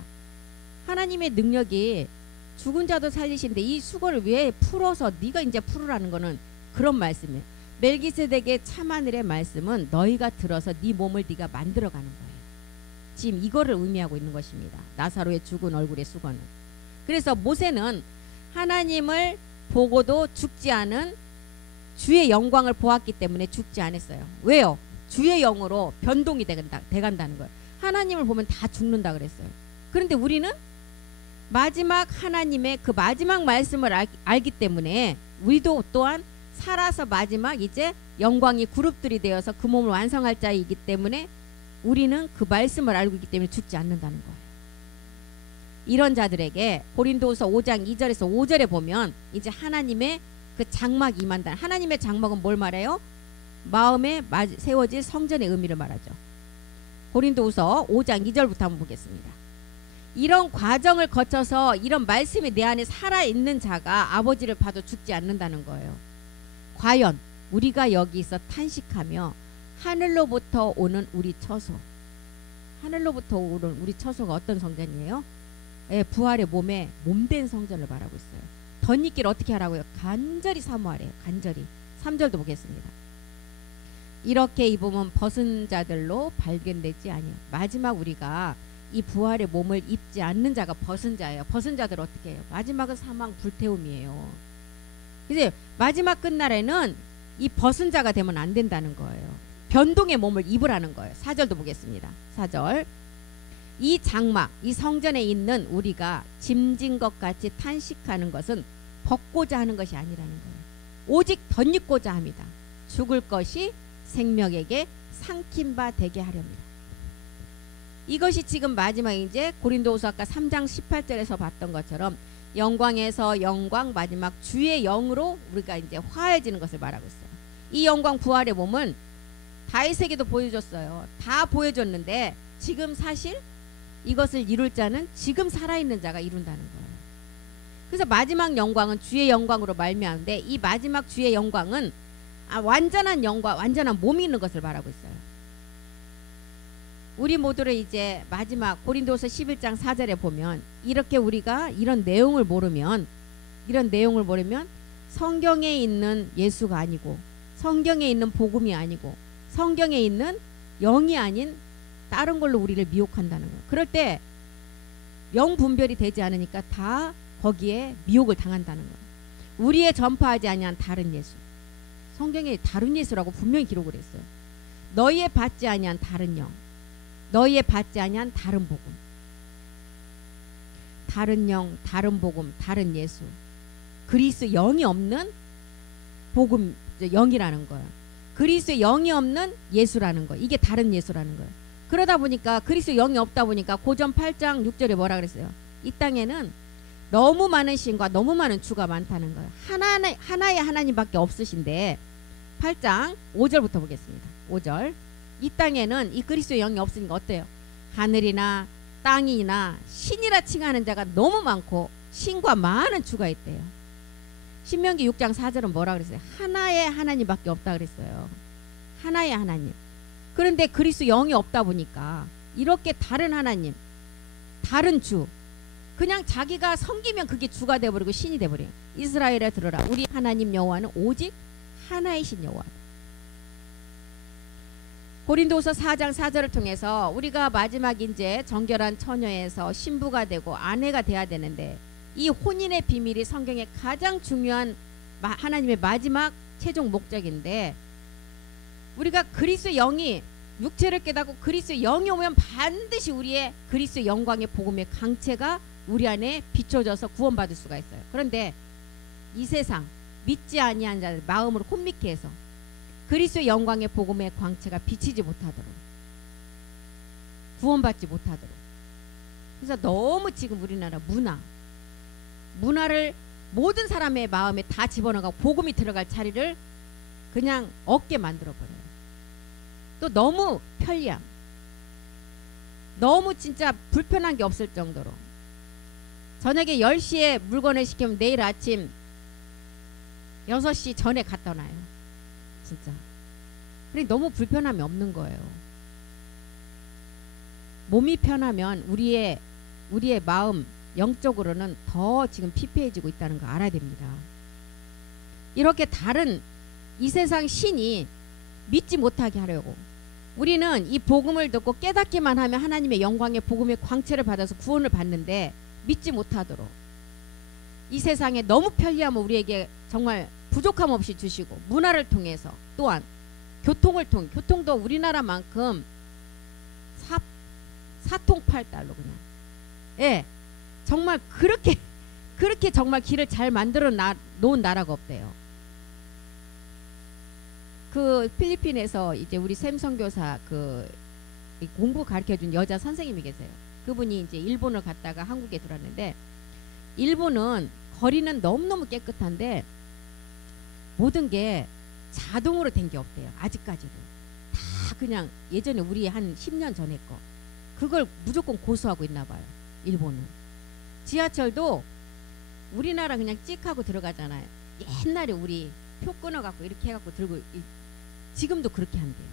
하나님의 능력이 죽은 자도 살리신데 이 수건을 왜 풀어서 네가 이제 풀으라는 거는 그런 말씀이에요. 멜기세덱의 참하늘의 말씀은 너희가 들어서 네 몸을 네가 만들어가는 거예요. 지금 이거를 의미하고 있는 것입니다. 나사로의 죽은 얼굴의 수건은. 그래서 모세는 하나님을 보고도 죽지 않은 주의 영광을 보았기 때문에 죽지 않았어요. 왜요? 주의 영으로 변동이 돼간다는 거예요. 하나님을 보면 다 죽는다 그랬어요. 그런데 우리는 마지막 하나님의 그 마지막 말씀을 알기 때문에 우리도 또한 살아서 마지막 이제 영광이 그룹들이 되어서 그 몸을 완성할 자이기 때문에 우리는 그 말씀을 알고 있기 때문에 죽지 않는다는 거예요. 이런 자들에게 고린도후서 5장 2절에서 5절에 보면 이제 하나님의 그 장막 임한다. 하나님의 장막은 뭘 말해요? 마음에 세워질 성전의 의미를 말하죠. 고린도후서 5장 2절부터 한번 보겠습니다. 이런 과정을 거쳐서 이런 말씀이 내 안에 살아있는 자가 아버지를 봐도 죽지 않는다는 거예요. 과연 우리가 여기서 탄식하며 하늘로부터 오는 우리 처소, 하늘로부터 오는 우리 처소가 어떤 성전이에요? 예, 부활의 몸에 몸된 성전을 말하고 있어요. 덧입기를 어떻게 하라고요? 간절히 사모하래요. 간절히. 3절도 보겠습니다. 이렇게 입으면 벗은 자들로 발견되지 아니요. 마지막 우리가 이 부활의 몸을 입지 않는 자가 벗은 자예요. 벗은 자들 어떻게 해요? 마지막은 사망 불태움이에요. 이제 마지막 끝날에는 이 벗은 자가 되면 안 된다는 거예요. 변동의 몸을 입으라는 거예요. 4절도 보겠습니다. 4절. 이 장막, 이 성전에 있는 우리가 짐진 것 같이 탄식하는 것은 벗고자 하는 것이 아니라는 거예요. 오직 덧입고자 합니다. 죽을 것이 생명에게 삼킨 바 되게 하렵니다. 이것이 지금 마지막 이제 고린도후서 아까 3장 18절에서 봤던 것처럼 영광에서 영광, 마지막 주의 영으로 우리가 이제 화해지는 것을 말하고 있어요. 이 영광 부활의 몸은 다윗에게도 보여줬어요. 다 보여줬는데 지금 사실 이것을 이룰 자는 지금 살아있는 자가 이룬다는 거예요. 그래서 마지막 영광은 주의 영광으로 말미암는데 이 마지막 주의 영광은 완전한 영광, 완전한 몸이 있는 것을 말하고 있어요. 우리 모두를 이제 마지막 고린도서 11장 4절에 보면 이렇게 우리가 이런 내용을 모르면 성경에 있는 예수가 아니고 성경에 있는 복음이 아니고 성경에 있는 영이 아닌 다른 걸로 우리를 미혹한다는 거예요. 그럴 때 영 분별이 되지 않으니까 다 거기에 미혹을 당한다는 거예요. 우리의 전파하지 아니한 다른 예수. 성경에 다른 예수라고 분명히 기록을 했어요. 너희의 받지 아니한 다른 영. 너희의 받지 아니한 다른 복음. 다른 영, 다른 복음, 다른 예수. 그리스도 영이 없는 복음, 영이라는 거예요. 그리스도 영이 없는 예수라는 거예요. 이게 다른 예수라는 거예요. 그러다 보니까 그리스도 영이 없다 보니까 고전 8장 6절에 뭐라 그랬어요? 이 땅에는 너무 많은 신과 너무 많은 주가 많다는 거예요. 하나의 하나님밖에 없으신데 8장 5절부터 보겠습니다. 5절. 이 땅에는 이 그리스도 영이 없으니까 어때요? 하늘이나 땅이나 신이라 칭하는 자가 너무 많고 신과 많은 주가 있대요. 신명기 6장 4절은 뭐라 그랬어요? 하나의 하나님밖에 없다 그랬어요. 하나의 하나님. 그런데 그리스도 영이 없다 보니까 이렇게 다른 하나님, 다른 주, 그냥 자기가 섬기면 그게 주가 돼버리고 신이 돼버려요. 이스라엘에 들어라. 우리 하나님 여호와는 오직 하나의 신 여호와. 고린도후서 4장 4절을 통해서 우리가 마지막 이제 정결한 처녀에서 신부가 되고 아내가 돼야 되는데 이 혼인의 비밀이 성경의 가장 중요한 하나님의 마지막 최종 목적인데 우리가 그리스도 영이 육체를 깨닫고 그리스도 영이 오면 반드시 우리의 그리스도 영광의 복음의 강체가 우리 안에 비춰져서 구원받을 수가 있어요. 그런데 이 세상 믿지 아니한 자들 마음으로 혼미케 해서 그리스도 영광의 복음의 광채가 비치지 못하도록 구원받지 못하도록 그래서 너무 지금 우리나라 문화를 모든 사람의 마음에 다 집어넣어가고 복음이 들어갈 자리를 그냥 없게 만들어버려요. 또 너무 편리함, 너무 진짜 불편한 게 없을 정도로 저녁에 10시에 물건을 시키면 내일 아침 6시 전에 갖다 놔요. 진짜. 그래 너무 불편함이 없는 거예요. 몸이 편하면 우리의 마음 영적으로는 더 지금 피폐해지고 있다는 거 알아야 됩니다. 이렇게 다른 이 세상 신이 믿지 못하게 하려고 우리는 이 복음을 듣고 깨닫기만 하면 하나님의 영광의 복음의 광채를 받아서 구원을 받는데 믿지 못하도록 이 세상에 너무 편리하면 우리에게 정말 부족함 없이 주시고 문화를 통해서 또한 교통도 우리나라만큼 사통팔달로 그냥 정말 그렇게 정말 길을 잘 만들어 놓은 나라가 없대요. 그 필리핀에서 이제 우리 샘 선교사 그 공부 가르쳐준 여자 선생님이 계세요. 그분이 이제 일본을 갔다가 한국에 들어왔는데 일본은 거리는 너무너무 깨끗한데 모든 게 자동으로 된 게 없대요. 아직까지도. 다 그냥 예전에 우리 한 10년 전에 거. 그걸 무조건 고수하고 있나 봐요. 일본은. 지하철도 우리나라 그냥 찍 하고 들어가잖아요. 옛날에 우리 표 끊어갖고 이렇게 해갖고 들고 지금도 그렇게 한대요.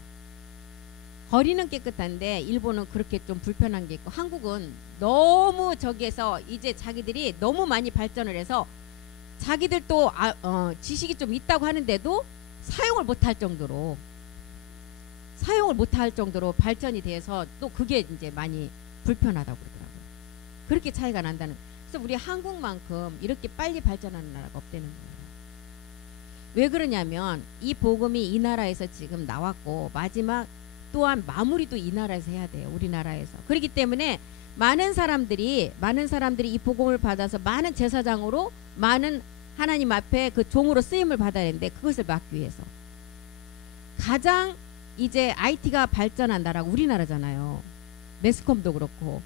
거리는 깨끗한데 일본은 그렇게 좀 불편한 게 있고 한국은 너무 저기에서 이제 자기들이 너무 많이 발전을 해서 자기들도 지식이 좀 있다고 하는데도 사용을 못할 정도로 발전이 돼서 또 그게 이제 많이 불편하다고 그러더라고요. 그렇게 차이가 난다는. 그래서 우리 한국만큼 이렇게 빨리 발전하는 나라가 없다는 거예요. 왜 그러냐면 이 복음이 이 나라에서 지금 나왔고 마지막 또한 마무리도 이 나라에서 해야 돼요. 우리나라에서. 그렇기 때문에 많은 사람들이 이 복음을 받아서 많은 제사장으로 많은 하나님 앞에 그 종으로 쓰임을 받아야 되는데 그것을 막기 위해서 가장 이제 IT가 발전한 나라가 우리나라잖아요. 매스컴도 그렇고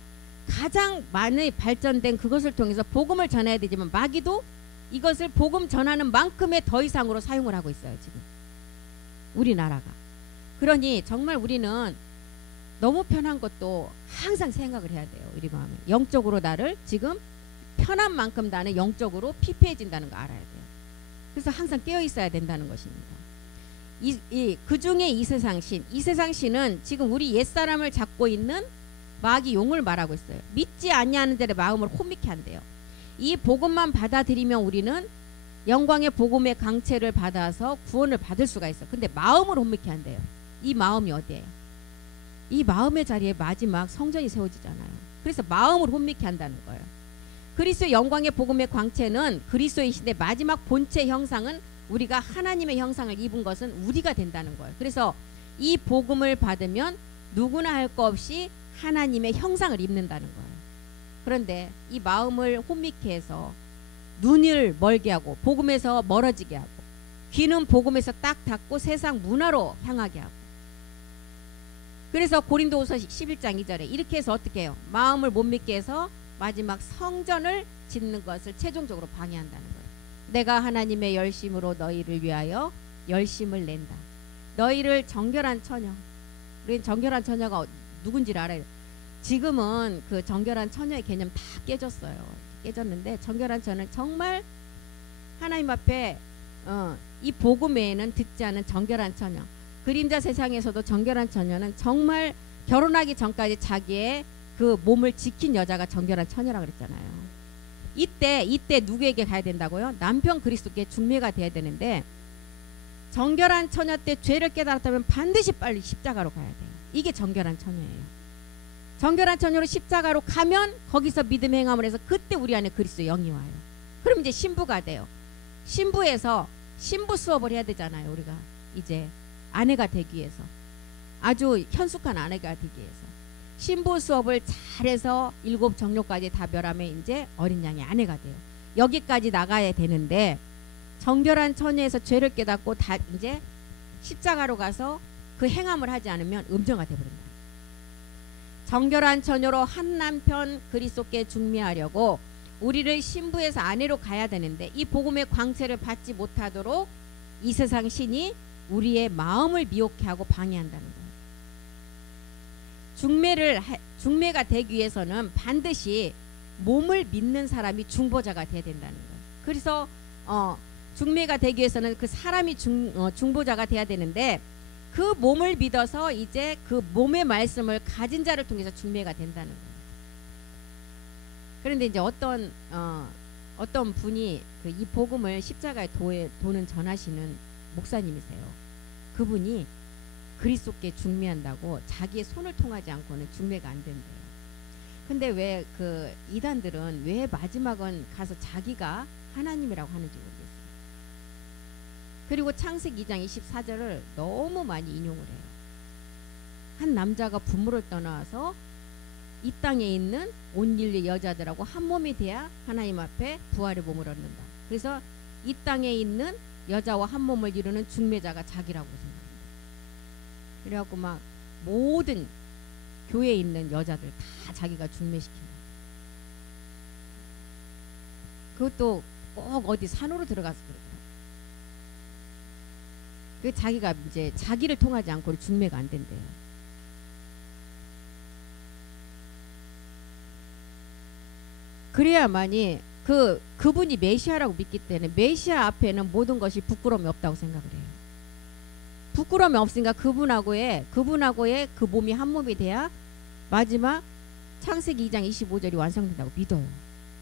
가장 많이 발전된 그것을 통해서 복음을 전해야 되지만 마귀도 이것을 복음 전하는 만큼의 더 이상으로 사용을 하고 있어요. 지금 우리나라가. 그러니 정말 우리는 너무 편한 것도 항상 생각을 해야 돼요. 우리 마음에. 영적으로 나를 지금 편한 만큼 나는 영적으로 피폐해진다는 거 알아야 돼요. 그래서 항상 깨어 있어야 된다는 것입니다. 그 중에 이 세상신은 지금 우리 옛사람을 잡고 있는 마귀 용을 말하고 있어요. 믿지 아니하는 자의 마음을 혼미케 한대요. 이 복음만 받아들이면 우리는 영광의 복음의 강체를 받아서 구원을 받을 수가 있어. 근데 마음을 혼미케 한대요. 이 마음이 어디예요? 이 마음의 자리에 마지막 성전이 세워지잖아요. 그래서 마음을 혼미케 한다는 거예요. 그리스도의 영광의 복음의 광채는 그리스도의 신의 마지막 본체 형상은 우리가 하나님의 형상을 입은 것은 우리가 된다는 거예요. 그래서 이 복음을 받으면 누구나 할 거 없이 하나님의 형상을 입는다는 거예요. 그런데 이 마음을 혼미케 해서 눈을 멀게 하고 복음에서 멀어지게 하고 귀는 복음에서 딱 닫고 세상 문화로 향하게 하고 그래서 고린도후서 11장 2절에 이렇게 해서 어떻게 해요? 마음을 못 믿게 해서 마지막 성전을 짓는 것을 최종적으로 방해한다는 거예요. 내가 하나님의 열심으로 너희를 위하여 열심을 낸다. 너희를 정결한 처녀. 우리는 정결한 처녀가 누군지를 알아요. 지금은 그 정결한 처녀의 개념 다 깨졌어요. 깨졌는데 정결한 처녀는 정말 하나님 앞에 이 복음 외에는 듣지 않은 정결한 처녀. 그림자 세상에서도 정결한 처녀는 정말 결혼하기 전까지 자기의 그 몸을 지킨 여자가 정결한 처녀라고 그랬잖아요. 이때 누구에게 가야 된다고요? 남편 그리스도께 중매가 돼야 되는데 정결한 처녀 때 죄를 깨달았다면 반드시 빨리 십자가로 가야 돼요. 이게 정결한 처녀예요. 정결한 처녀로 십자가로 가면 거기서 믿음 행함을 해서 그때 우리 안에 그리스도의 영이 와요. 그럼 이제 신부가 돼요. 신부에서 신부 수업을 해야 되잖아요. 우리가 이제 아내가 되기 위해서 아주 현숙한 아내가 되기 위해서 신부 수업을 잘해서 7 정욕까지 다 멸하면 이제 어린 양의 아내가 돼요. 여기까지 나가야 되는데 정결한 처녀에서 죄를 깨닫고 다 이제 십자가로 가서 그 행함을 하지 않으면 음정화 되어버린다. 정결한 처녀로 한 남편 그리스도께 중매하려고 우리를 신부에서 아내로 가야 되는데 이 복음의 광채를 받지 못하도록 이 세상 신이 우리의 마음을 미혹해 하고 방해한다는 거예요. 중매가 되기 위해서는 반드시 몸을 믿는 사람이 중보자가 돼야 된다는 거예요. 그래서 중매가 되기 위해서는 그 사람이 중보자가 돼야 되는데 그 몸을 믿어서 이제 그 몸의 말씀을 가진 자를 통해서 중매가 된다는 거예요. 그런데 이제 어떤 분이 이 복음을 십자가에 도는 전하시는 목사님이세요. 그분이 그리스도께 중매한다고 자기의 손을 통하지 않고는 중매가 안 된대요. 근데 왜 그 이단들은 왜 마지막은 가서 자기가 하나님이라고 하는지 모르겠어요. 그리고 창세기 2장 24절을 너무 많이 인용을 해요. 한 남자가 부모를 떠나서 이 땅에 있는 온 인류 여자들하고 한 몸이 돼야 하나님 앞에 부활의 몸을 얻는다. 그래서 이 땅에 있는 여자와 한 몸을 이루는 중매자가 자기라고 생각합니다. 그래갖고 막 모든 교회에 있는 여자들 다 자기가 중매시킨다. 그것도 꼭 어디 산으로 들어가서 그러더라고요. 그 자기가 이제 자기를 통하지 않고 중매가 안 된대요. 그래야만이 그분이 메시아라고 믿기 때문에 메시아 앞에는 모든 것이 부끄러움이 없다고 생각을 해요. 부끄러움이 없으니까 그분하고의 그 몸이 한 몸이 돼야 마지막 창세기 2장 25절이 완성된다고 믿어요.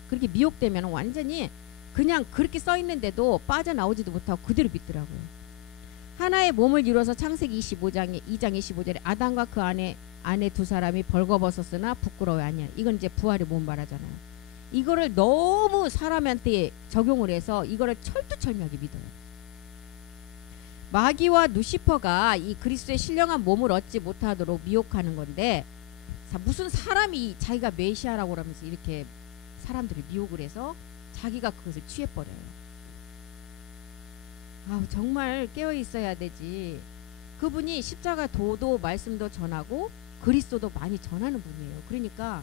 그렇게 미혹되면 완전히 그냥 그렇게 써 있는데도 빠져나오지도 못하고 그대로 믿더라고요. 하나의 몸을 이루어서 창세기 2장 25절에 아담과 그 아내 두 사람이 벌거벗었으나 부끄러워 아니야. 이건 이제 부활의 몸 말하잖아요. 이거를 너무 사람한테 적용을 해서 이거를 철두철미하게 믿어요. 마귀와 누시퍼가 이 그리스도의 신령한 몸을 얻지 못하도록 미혹하는 건데, 무슨 사람이 자기가 메시아라고 그러면서 이렇게 사람들이 미혹을 해서 자기가 그것을 취해버려요. 정말 깨어 있어야 되지. 그분이 십자가 도도 말씀도 전하고 그리스도도 많이 전하는 분이에요. 그러니까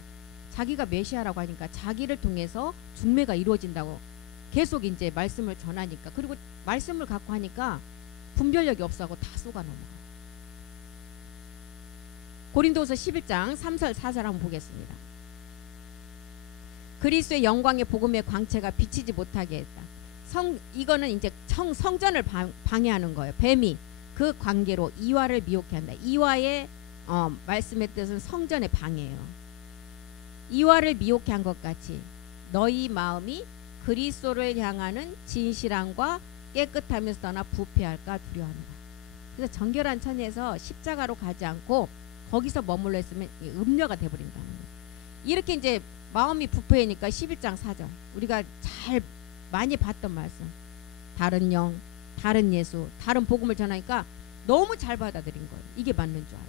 자기가 메시아라고 하니까 자기를 통해서 중매가 이루어진다고 계속 이제 말씀을 전하니까, 그리고 말씀을 갖고 하니까 분별력이 없어하고 다 쏘가넘어요. 고린도후서 11장 3절 4절 한번 보겠습니다. 그리스도의 영광의 복음의 광채가 비치지 못하게 했다. 이거는 이제 성전을 방해하는 거예요. 뱀이 그 관계로 이화를 미혹해 한다. 이화의 말씀의 뜻은 성전의 방해예요. 이화를 미혹해 한 것 같이 너희 마음이 그리스도를 향하는 진실함과 깨끗함에서 떠나 부패할까 두려워한다. 그래서 정결한 천에서 십자가로 가지 않고 거기서 머물러 있으면 음녀가 돼버린다는 거예요. 이렇게 이제 마음이 부패하니까 11장 4절 우리가 잘 많이 봤던 말씀, 다른 영, 다른 예수, 다른 복음을 전하니까 너무 잘 받아들인 거예요. 이게 맞는 줄 알고.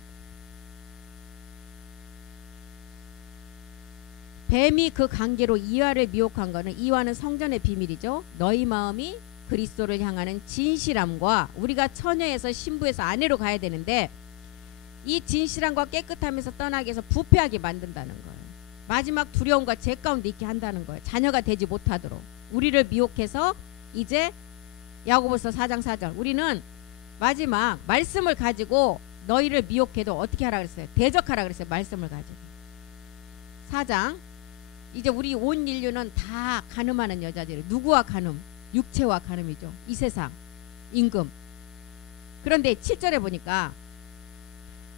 뱀이 그 관계로 이화를 미혹한 거는, 이화는 성전의 비밀이죠. 너희 마음이 그리스도를 향하는 진실함과, 우리가 처녀에서 신부에서 아내로 가야 되는데 이 진실함과 깨끗함에서 떠나게 해서 부패하게 만든다는 거예요. 마지막 두려움과 죄 가운데 있게 한다는 거예요. 자녀가 되지 못하도록 우리를 미혹해서, 이제 야고보서 4장 4절 우리는 마지막 말씀을 가지고 너희를 미혹해도 어떻게 하라 그랬어요? 대적하라 그랬어요. 말씀을 가지고. 4장 이제 우리 온 인류는 다 간음하는 여자들이, 누구와 간음? 육체와 간음이죠. 이 세상 임금. 그런데 7절에 보니까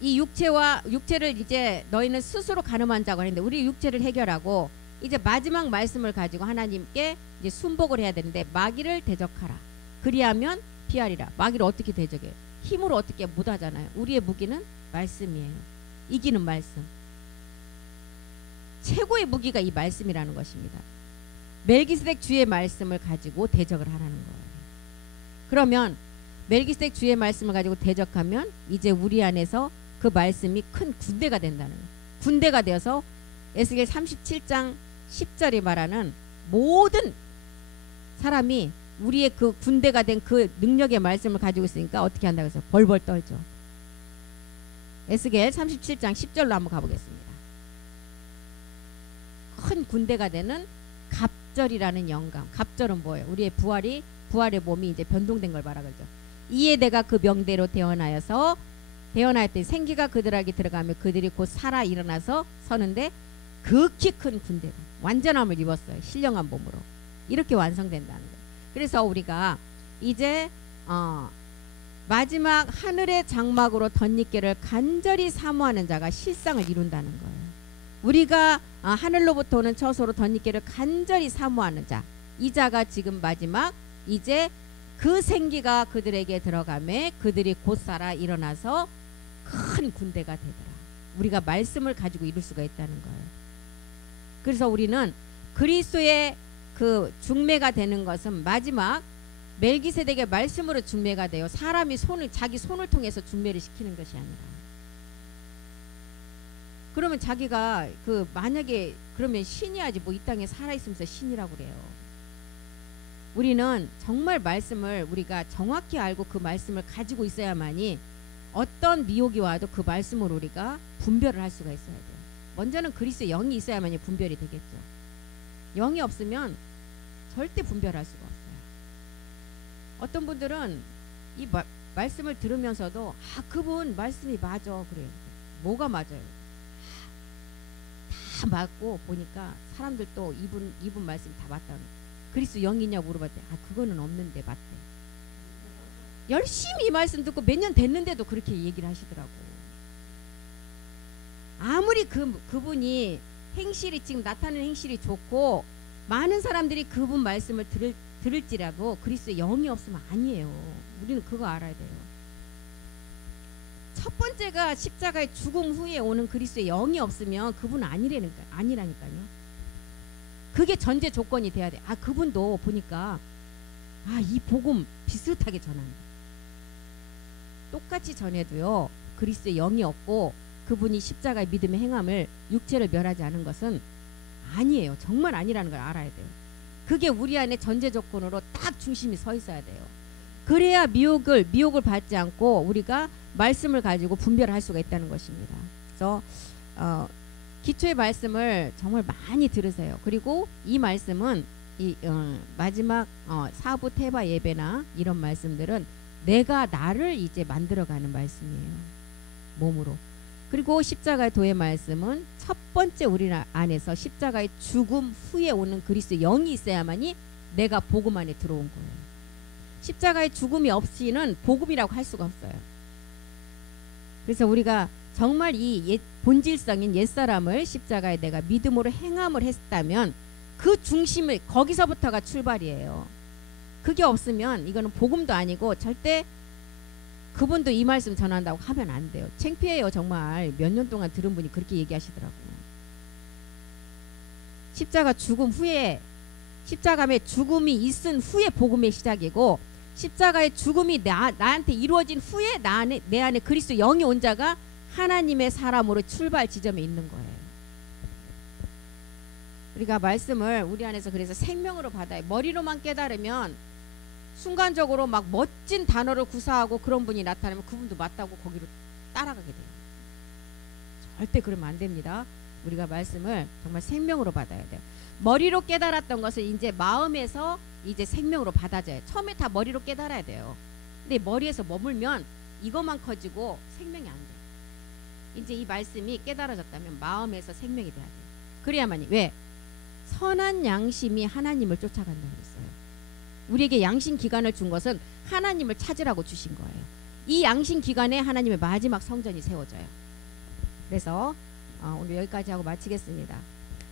이 육체를 이제 너희는 스스로 간음한 자고 하는데, 우리 육체를 해결하고 이제 마지막 말씀을 가지고 하나님께 이제 순복을 해야 되는데 마귀를 대적하라. 그리하면 피하리라. 마귀를 어떻게 대적해요? 힘으로 어떻게 못하잖아요. 우리의 무기는 말씀이에요. 이기는 말씀. 최고의 무기가 이 말씀이라는 것입니다. 멜기세덱 주의 말씀을 가지고 대적을 하라는 거예요. 그러면 멜기세덱 주의 말씀을 가지고 대적하면 이제 우리 안에서 그 말씀이 큰 군대가 된다는 거예요. 군대가 되어서 에스겔 37장 10절이 말하는 모든 사람이 우리의 그 군대가 된 그 능력의 말씀을 가지고 있으니까 어떻게 한다고 해서 벌벌 떨죠. 에스겔 37장 10절로 한번 가보겠습니다. 큰 군대가 되는 갑절이라는 영감. 갑절은 뭐예요? 우리의 부활의 몸이 이제 변동된 걸 말하죠. 이에 내가 그 명대로 태어나였더니 생기가 그들에게 들어가며 그들이 곧 살아 일어나서 서는데 극히 큰 군대가 완전함을 입었어요. 신령한 몸으로. 이렇게 완성된다는 거예요. 그래서 우리가 이제 마지막 하늘의 장막으로 덧입기를 간절히 사모하는 자가 실상을 이룬다는 거예요. 우리가 하늘로부터 오는 처소로 덧입기를 간절히 사모하는 자, 이 자가 지금 마지막 이제 그 생기가 그들에게 들어가매 그들이 곧 살아 일어나서 큰 군대가 되더라. 우리가 말씀을 가지고 이룰 수가 있다는 거예요. 그래서 우리는 그리스도의 그 중매가 되는 것은 마지막 멜기세덱의 말씀으로 중매가 돼요. 사람이 자기 손을 통해서 중매를 시키는 것이 아니라. 그러면 자기가 만약에 그러면 신이야지 뭐 이 땅에 살아있으면서 신이라고 그래요. 우리는 정말 말씀을 우리가 정확히 알고 그 말씀을 가지고 있어야만이 어떤 미혹이 와도 그 말씀으로 우리가 분별을 할 수가 있어야 돼요. 먼저는 그리스도의 영이 있어야만이 분별이 되겠죠. 영이 없으면 절대 분별할 수가 없어요. 어떤 분들은 말씀을 들으면서도 그분 말씀이 맞아 그래요. 뭐가 맞아요? 다 맞고 보니까 사람들도 이분 말씀 다 맞다. 그리스도 영이냐고 물어봤대. 그거는 없는데 맞대. 열심히 이 말씀 듣고 몇 년 됐는데도 그렇게 얘기를 하시더라고. 아무리 그분이 행실이 지금 나타나는 행실이 좋고 많은 사람들이 그분 말씀을 들을지라도 그리스도의 영이 없으면 아니에요. 우리는 그거 알아야 돼요. 첫 번째가 십자가의 죽음 후에 오는 그리스도의 영이 없으면 그분은 아니라니까요. 그게 전제 조건이 돼야 돼. 그분도 보니까 이 복음 비슷하게 전한다. 똑같이 전해도요. 그리스도의 영이 없고 그분이 십자가의 믿음의 행함을 육체를 멸하지 않은 것은 아니에요. 정말 아니라는 걸 알아야 돼요. 그게 우리 안에 전제 조건으로 딱 중심이 서 있어야 돼요. 그래야 미혹을 받지 않고 우리가 말씀을 가지고 분별할 수가 있다는 것입니다. 그래서 기초의 말씀을 정말 많이 들으세요. 그리고 이 말씀은 마지막 사부 테바 예배나 이런 말씀들은 내가 나를 이제 만들어가는 말씀이에요. 몸으로. 그리고 십자가의 도의 말씀은 첫 번째 우리 안에서 십자가의 죽음 후에 오는 그리스도의 영이 있어야만이 내가 복음 안에 들어온 거예요. 십자가의 죽음이 없이는 복음이라고 할 수가 없어요. 그래서 우리가 정말 이 본질성인 옛사람을 십자가에 내가 믿음으로 행함을 했다면 그 중심을 거기서부터가 출발이에요. 그게 없으면 이거는 복음도 아니고 절대 그분도 이 말씀 전한다고 하면 안 돼요. 창피해요. 정말 몇 년 동안 들은 분이 그렇게 얘기하시더라고요. 십자가 죽음 후에 십자가의 죽음이 있은 후에 복음의 시작이고 십자가의 죽음이 나한테 이루어진 후에 내 안에 그리스도 영이 온 자가 하나님의 사람으로 출발 지점에 있는 거예요. 우리가 말씀을 우리 안에서 그래서 생명으로 받아요. 머리로만 깨달으면 순간적으로 막 멋진 단어를 구사하고 그런 분이 나타나면 그분도 맞다고 거기로 따라가게 돼요. 절대 그러면 안 됩니다. 우리가 말씀을 정말 생명으로 받아야 돼요. 머리로 깨달았던 것을 이제 마음에서 이제 생명으로 받아져요. 처음에 다 머리로 깨달아야 돼요. 근데 머리에서 머물면 이것만 커지고 생명이 안 돼요. 이제 이 말씀이 깨달아졌다면 마음에서 생명이 돼야 돼요. 그래야만이. 왜? 선한 양심이 하나님을 쫓아간다고 그랬어요. 우리에게 양심 기간을 준 것은 하나님을 찾으라고 주신 거예요. 이 양심 기간에 하나님의 마지막 성전이 세워져요. 그래서 오늘 여기까지 하고 마치겠습니다.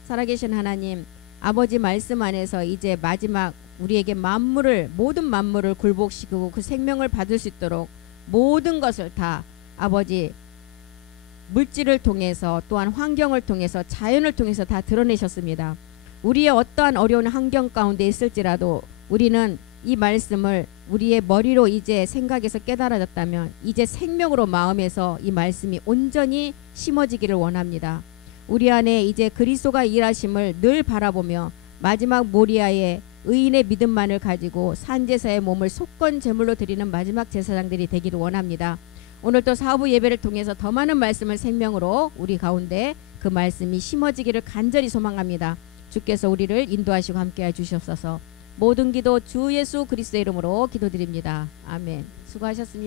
살아계신 하나님, 아버지 말씀 안에서 이제 마지막 우리에게 모든 만물을 굴복시키고 그 생명을 받을 수 있도록 모든 것을 다 아버지 물질을 통해서 또한 환경을 통해서 자연을 통해서 다 드러내셨습니다. 우리의 어떠한 어려운 환경 가운데 있을지라도 우리는 이 말씀을 우리의 머리로 이제 생각해서 깨달아졌다면 이제 생명으로 마음에서 이 말씀이 온전히 심어지기를 원합니다. 우리 안에 이제 그리스도가 일하심을 늘 바라보며 마지막 모리아의 의인의 믿음만을 가지고 산제사의 몸을 속건 제물로 드리는 마지막 제사장들이 되기를 원합니다. 오늘 또 사부 예배를 통해서 더 많은 말씀을 생명으로 우리 가운데 그 말씀이 심어지기를 간절히 소망합니다. 주께서 우리를 인도하시고 함께해 주시옵소서. 모든 기도 주 예수 그리스도의 이름으로 기도드립니다. 아멘. 수고하셨습니다.